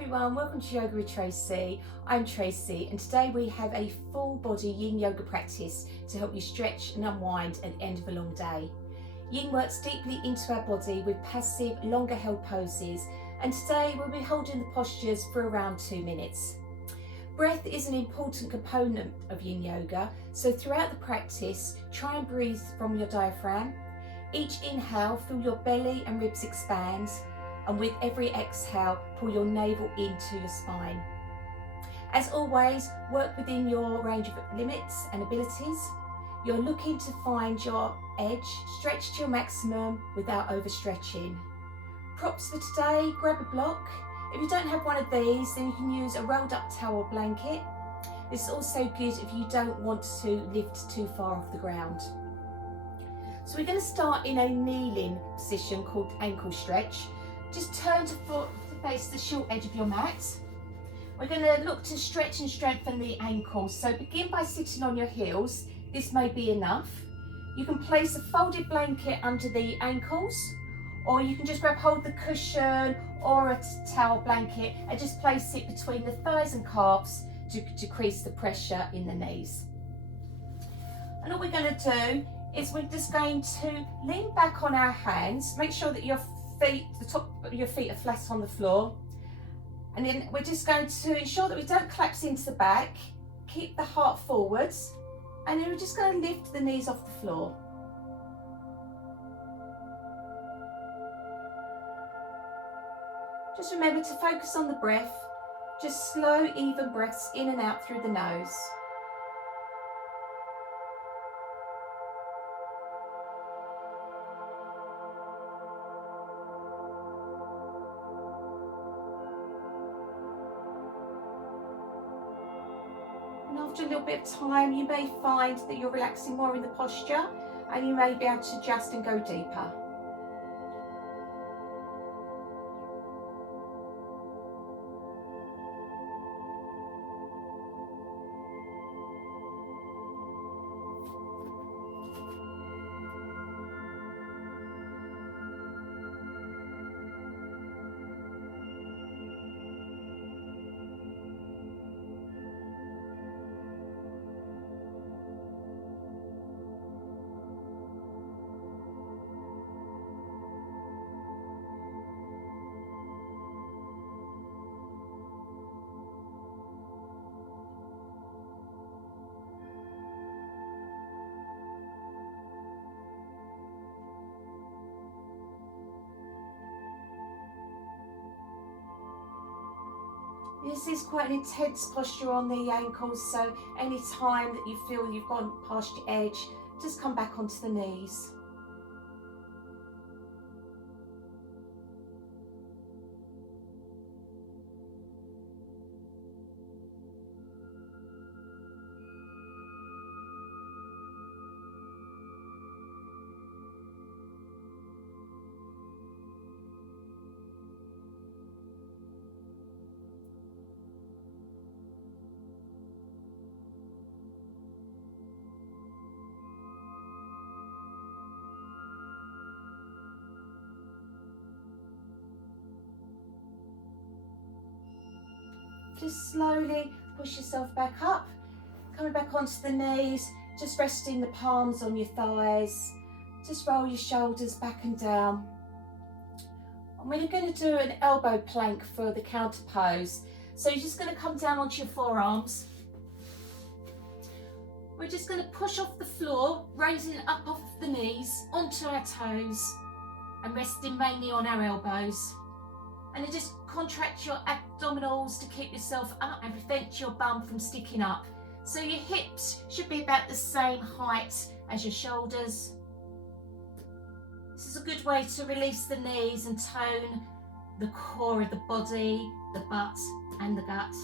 everyone, welcome to Yoga with Tracy. I'm Tracy and today we have a full body Yin Yoga practice to help you stretch and unwind at the end of a long day. Yin works deeply into our body with passive, longer held poses, and today we'll be holding the postures for around 2 minutes. Breath is an important component of Yin Yoga, so throughout the practice, try and breathe from your diaphragm. Each inhale, feel your belly and ribs expand, and with every exhale, pull your navel into your spine. As always, work within your range of limits and abilities. You're looking to find your edge, stretch to your maximum without overstretching. Props for today, grab a block. If you don't have one of these, then you can use a rolled up towel or blanket. This is also good if you don't want to lift too far off the ground. So we're going to start in a kneeling position called ankle stretch. Just turn to face the short edge of your mat. We're going to look to stretch and strengthen the ankles. So begin by sitting on your heels. This may be enough. You can place a folded blanket under the ankles, or you can just grab hold of the cushion or a towel blanket and just place it between the thighs and calves to decrease the pressure in the knees. And all we're going to do is we're just going to lean back on our hands. Make sure that the top of your feet are flat on the floor, and then we're just going to ensure that we don't collapse into the back, keep the heart forwards, and then we're just going to lift the knees off the floor. Just remember to focus on the breath, just slow, even breaths in and out through the nose. After a little bit of time, you may find that you're relaxing more in the posture and you may be able to adjust and go deeper. This is quite an intense posture on the ankles, so any time that you feel you've gone past your edge, just come back onto the knees. Just slowly push yourself back up, coming back onto the knees, just resting the palms on your thighs. Just roll your shoulders back and down. And we're going to do an elbow plank for the counter pose. So you're just going to come down onto your forearms. We're just going to push off the floor, raising up off the knees onto our toes and resting mainly on our elbows. And then just contract your abdominals to keep yourself up and prevent your bum from sticking up. So your hips should be about the same height as your shoulders. This is a good way to release the knees and tone the core of the body, the butt and the gut.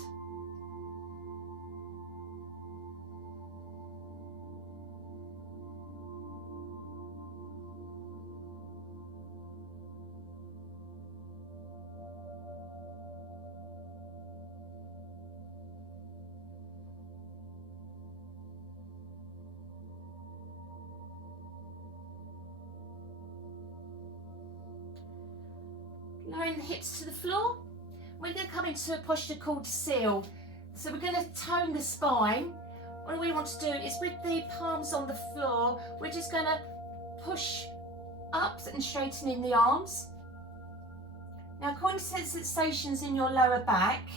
Lowering the hips to the floor, We're going to come into a posture called seal. So we're going to tone the spine. What we want to do is, with the palms on the floor, we're just going to push up and straighten in the arms. Now, according to sensations in your lower back,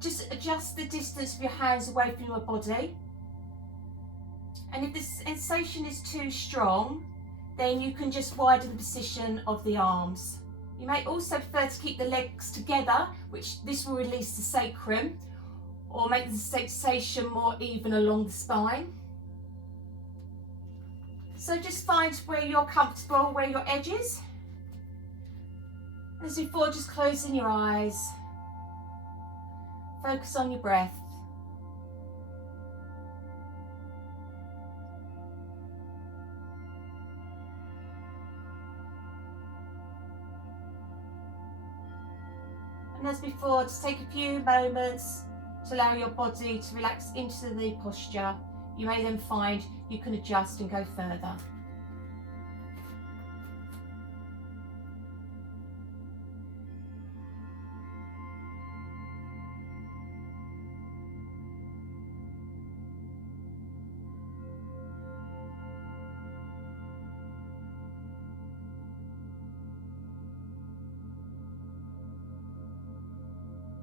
just adjust the distance of your hands away from your body. And if the sensation is too strong, then you can just widen the position of the arms. You may also prefer to keep the legs together, which this will release the sacrum, or make the sensation more even along the spine. So just find where you're comfortable, where your edge is. As before, just closing your eyes. Focus on your breath. And as before, just take a few moments to allow your body to relax into the posture. You may then find you can adjust and go further.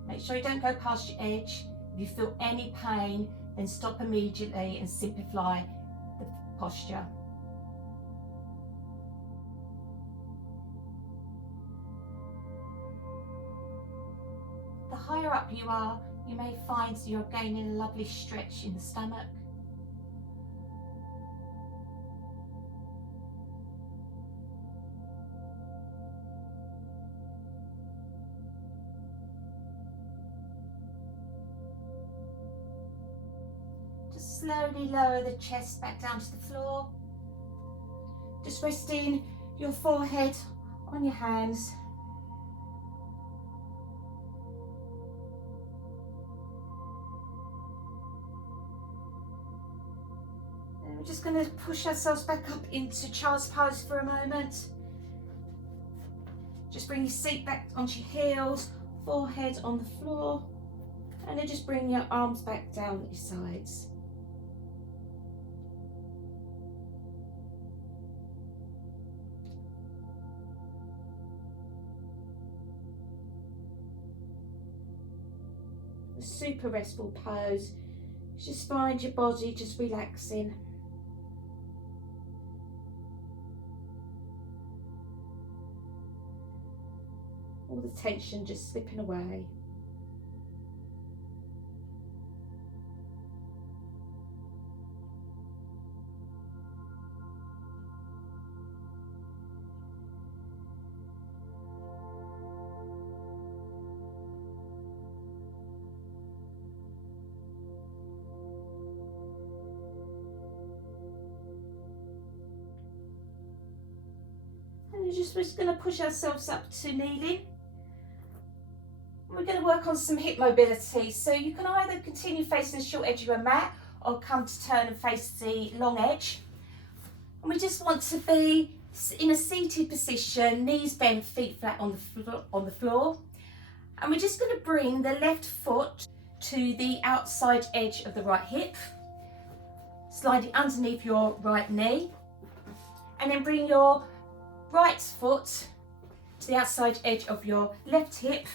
Make sure you don't go past your edge. If you feel any pain, then stop immediately and simplify the posture. The higher up you are, you may find you're gaining a lovely stretch in the stomach. Just slowly lower the chest back down to the floor. Just resting your forehead on your hands. And we're just going to push ourselves back up into child's pose for a moment. Just bring your seat back onto your heels, forehead on the floor, and then just bring your arms back down at your sides. A super restful pose. Just find your body just relaxing. All the tension just slipping away. We're just going to push ourselves up to kneeling. We're going to work on some hip mobility. So you can either continue facing the short edge of a mat or come to turn and face the long edge. And we just want to be in a seated position, knees bent, feet flat on the floor. And we're just going to bring the left foot to the outside edge of the right hip. Slide it underneath your right knee. And then bring your right foot to the outside edge of your left hip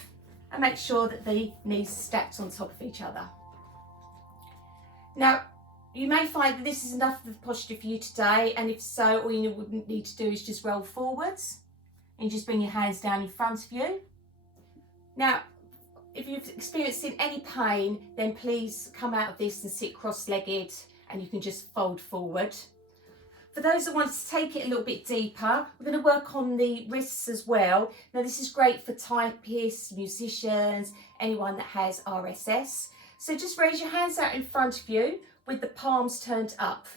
and make sure that the knees stacked on top of each other. Now, you may find that this is enough of the posture for you today, and if so, all you would need to do is just roll forwards and just bring your hands down in front of you. Now, if you've experienced any pain, then please come out of this and sit cross-legged and you can just fold forward. For those that want to take it a little bit deeper, we're going to work on the wrists as well. Now, this is great for typists, musicians, anyone that has RSS. So just raise your hands out in front of you with the palms turned up.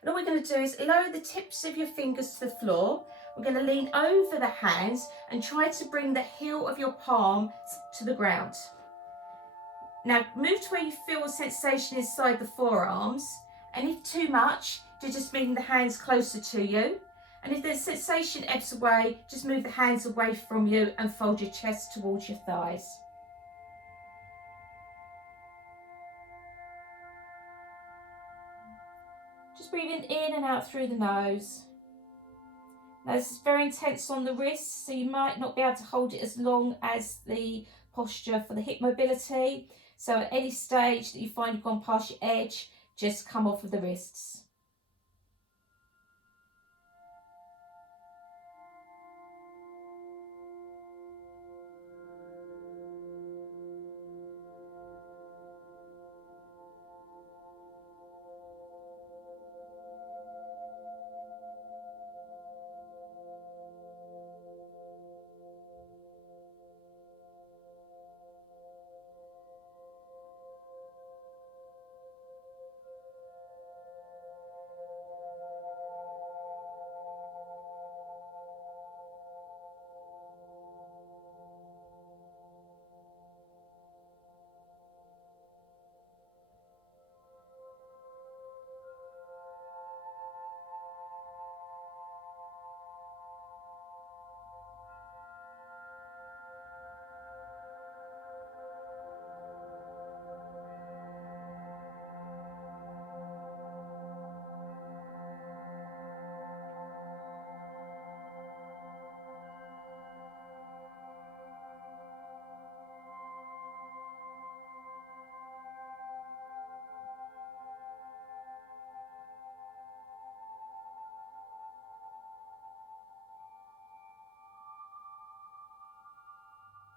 And all we're going to do is lower the tips of your fingers to the floor. We're going to lean over the hands and try to bring the heel of your palm to the ground. Now, move to where you feel a sensation inside the forearms. And if too much, to just bring the hands closer to you. And if the sensation ebbs away, just move the hands away from you and fold your chest towards your thighs. in and out through the nose. Now this is very intense on the wrists, so you might not be able to hold it as long as the posture for the hip mobility. So at any stage that you find you've gone past your edge, just come off of the wrists.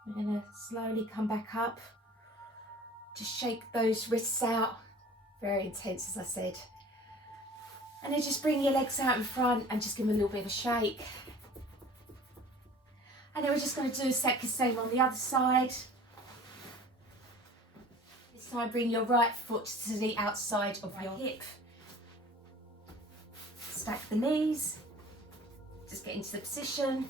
We're going to slowly come back up. Just shake those wrists out. Very intense, as I said. And then just bring your legs out in front and just give them a little bit of a shake. And then we're just going to do exactly the same on the other side. This time bring your right foot to the outside of your hip. Stack the knees. Just get into the position.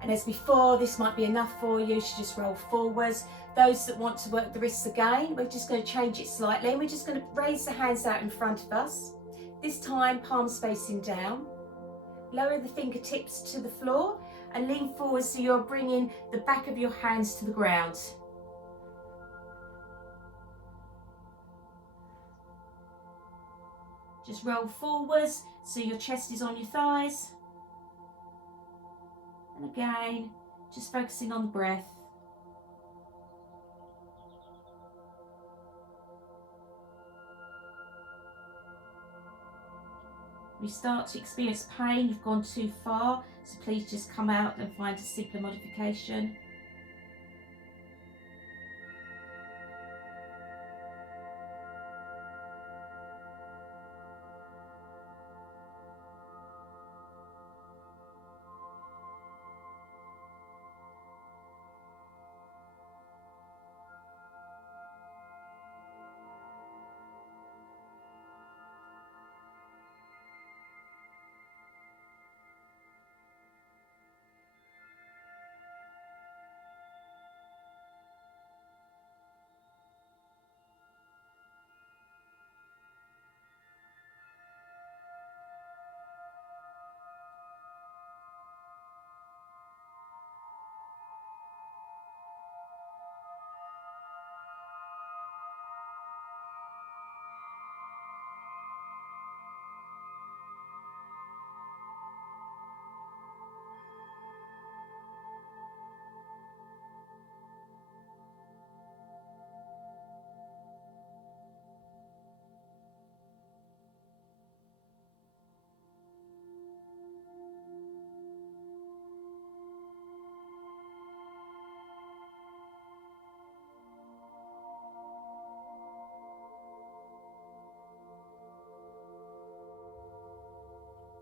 And as before, this might be enough for you to just roll forwards. Those that want to work the wrists again, we're just going to change it slightly. We're just going to raise the hands out in front of us. This time, palms facing down. Lower the fingertips to the floor and lean forward so you're bringing the back of your hands to the ground. Just roll forwards so your chest is on your thighs. And again, just focusing on the breath. If you start to experience pain, you've gone too far, so please just come out and find a simpler modification.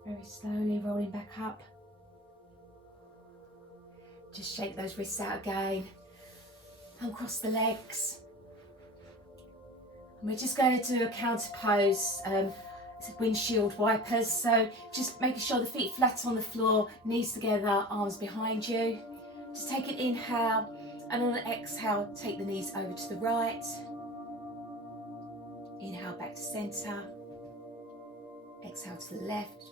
Very slowly rolling back up. Just shake those wrists out again. Uncross the legs. And we're just going to do a counter pose, windshield wipers. So just making sure the feet flat on the floor, knees together, arms behind you. Just take an inhale, and on an exhale, take the knees over to the right. Inhale back to centre. Exhale to the left.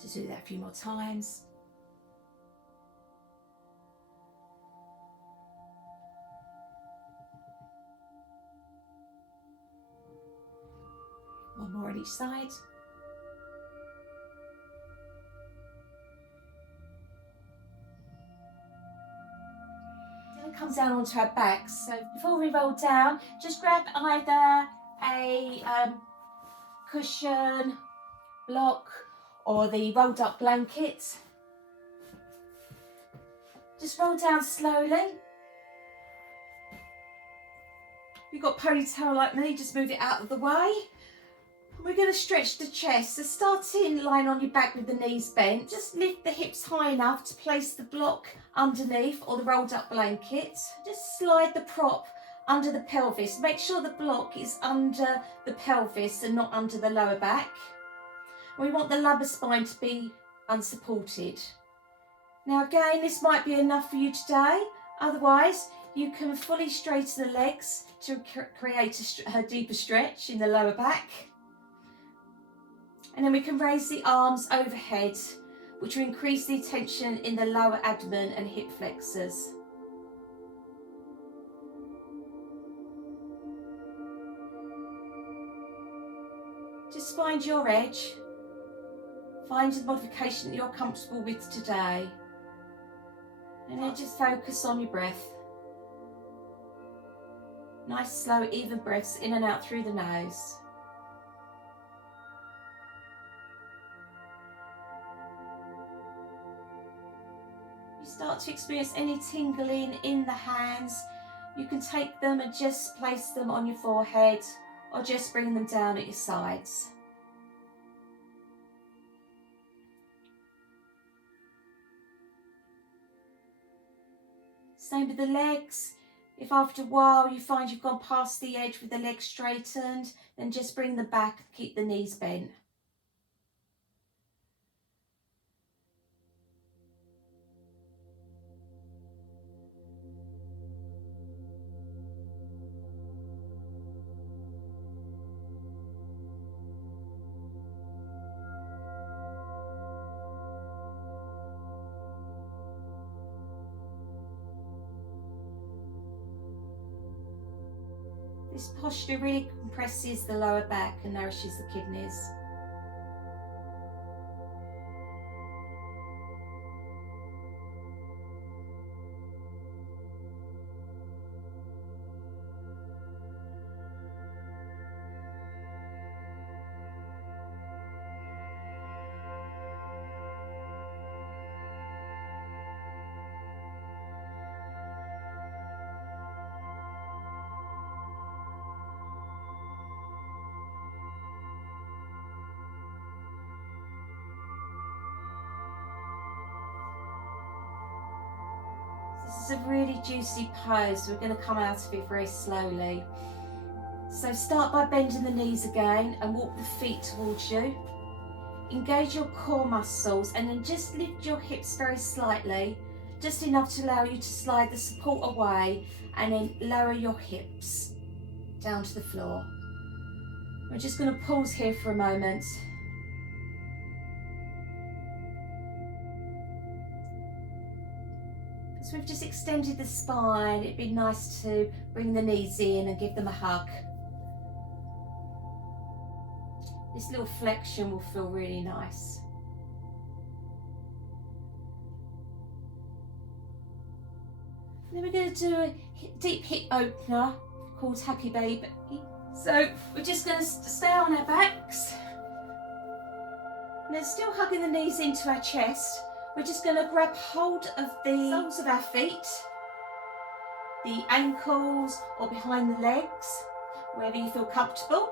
Just do that a few more times. each side. Then it comes down onto our backs. So before we roll down, just grab either a cushion, block, or the rolled up blanket. Just roll down slowly. If you've got ponytail like me, just move it out of the way. We're going to stretch the chest. So starting lying on your back with the knees bent, just lift the hips high enough to place the block underneath or the rolled up blanket. Just slide the prop under the pelvis. Make sure the block is under the pelvis and not under the lower back. We want the lumbar spine to be unsupported. Now again, this might be enough for you today. Otherwise, you can fully straighten the legs to create a deeper stretch in the lower back. And then we can raise the arms overhead, which will increase the tension in the lower abdomen and hip flexors. Just find your edge. Find the modification that you're comfortable with today. And then just focus on your breath. Nice, slow, even breaths in and out through the nose. If you start to experience any tingling in the hands, you can take them and just place them on your forehead or just bring them down at your sides. Same with the legs. If after a while you find you've gone past the edge with the legs straightened, then just bring them back and keep the knees bent. This posture really compresses the lower back and nourishes the kidneys. This is a really juicy pose. We're going to come out of it very slowly. So start by bending the knees again and walk the feet towards you. Engage your core muscles and then just lift your hips very slightly, just enough to allow you to slide the support away, and then lower your hips down to the floor. We're just going to pause here for a moment. So we've just extended the spine. It'd be nice to bring the knees in and give them a hug. This little flexion will feel really nice. Then we're going to do a deep hip opener called Happy Baby. So we're just going to stay on our backs. And then still hugging the knees into our chest. We're just going to grab hold of the soles of our feet, the ankles or behind the legs, wherever you feel comfortable.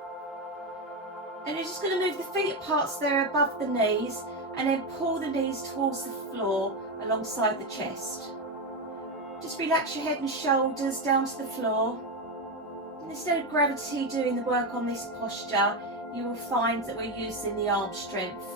And you're just going to move the feet apart so they're above the knees, and then pull the knees towards the floor alongside the chest. Just relax your head and shoulders down to the floor. And instead of gravity doing the work on this posture, you will find that we're using the arm strength.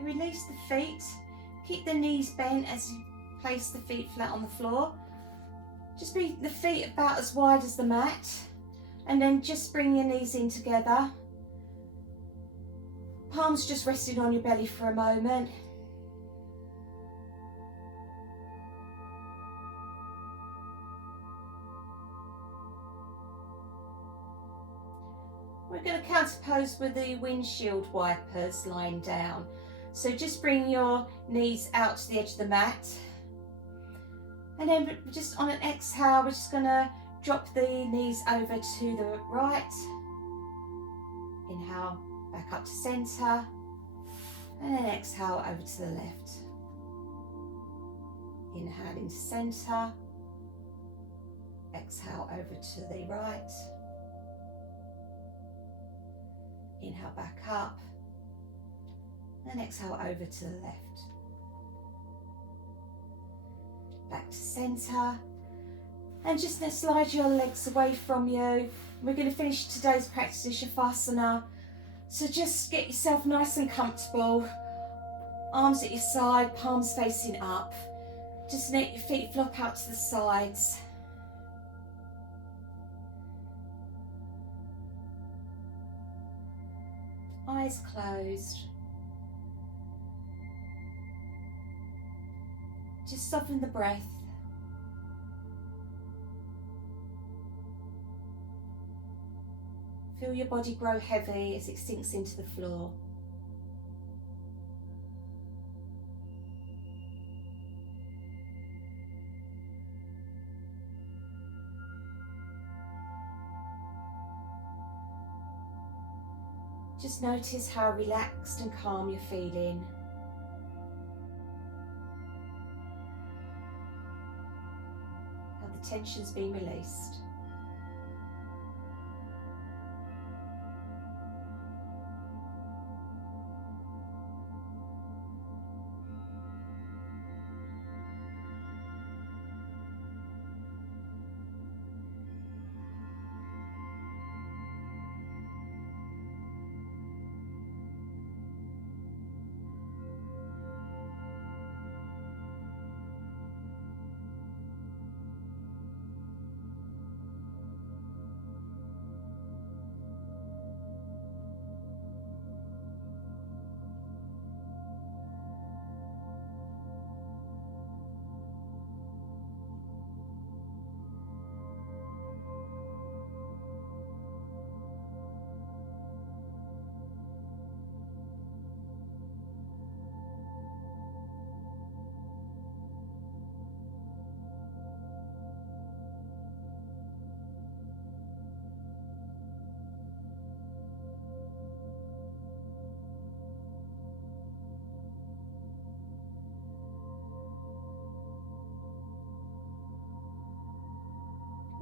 And release the feet. Keep the knees bent as you place the feet flat on the floor. Just bring the feet about as wide as the mat. And then just bring your knees in together. Palms just resting on your belly for a moment. We're going to counterpose with the windshield wipers lying down. So just bring your knees out to the edge of the mat. And then just on an exhale, we're just going to drop the knees over to the right. Inhale, back up to centre. And then exhale over to the left. Inhale into centre. Exhale over to the right. Inhale back up, and exhale over to the left. Back to centre, and just now slide your legs away from you. We're going to finish today's practice as Shavasana. So just get yourself nice and comfortable. Arms at your side, palms facing up. Just let your feet flop out to the sides. Eyes closed. Just soften the breath. Feel your body grow heavy as it sinks into the floor. Just notice how relaxed and calm you're feeling. How the tension's been released.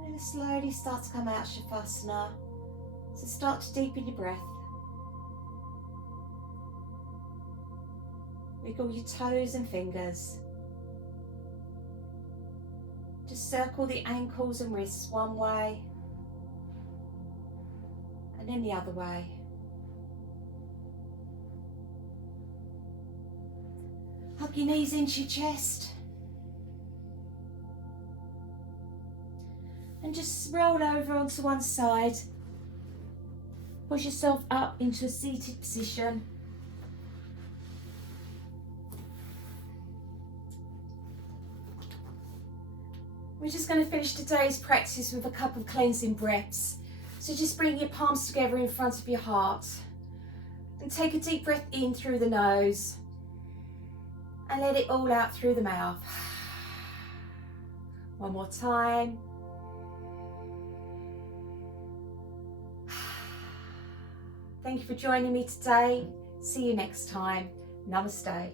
And slowly start to come out of Shavasana. So start to deepen your breath. Wiggle your toes and fingers. Just circle the ankles and wrists one way and then the other way. Hug your knees into your chest. And just roll over onto one side. Push yourself up into a seated position. We're just going to finish today's practice with a couple of cleansing breaths. So just bring your palms together in front of your heart. And take a deep breath in through the nose. And let it all out through the mouth. One more time. Thank you for joining me today. See you next time. Namaste.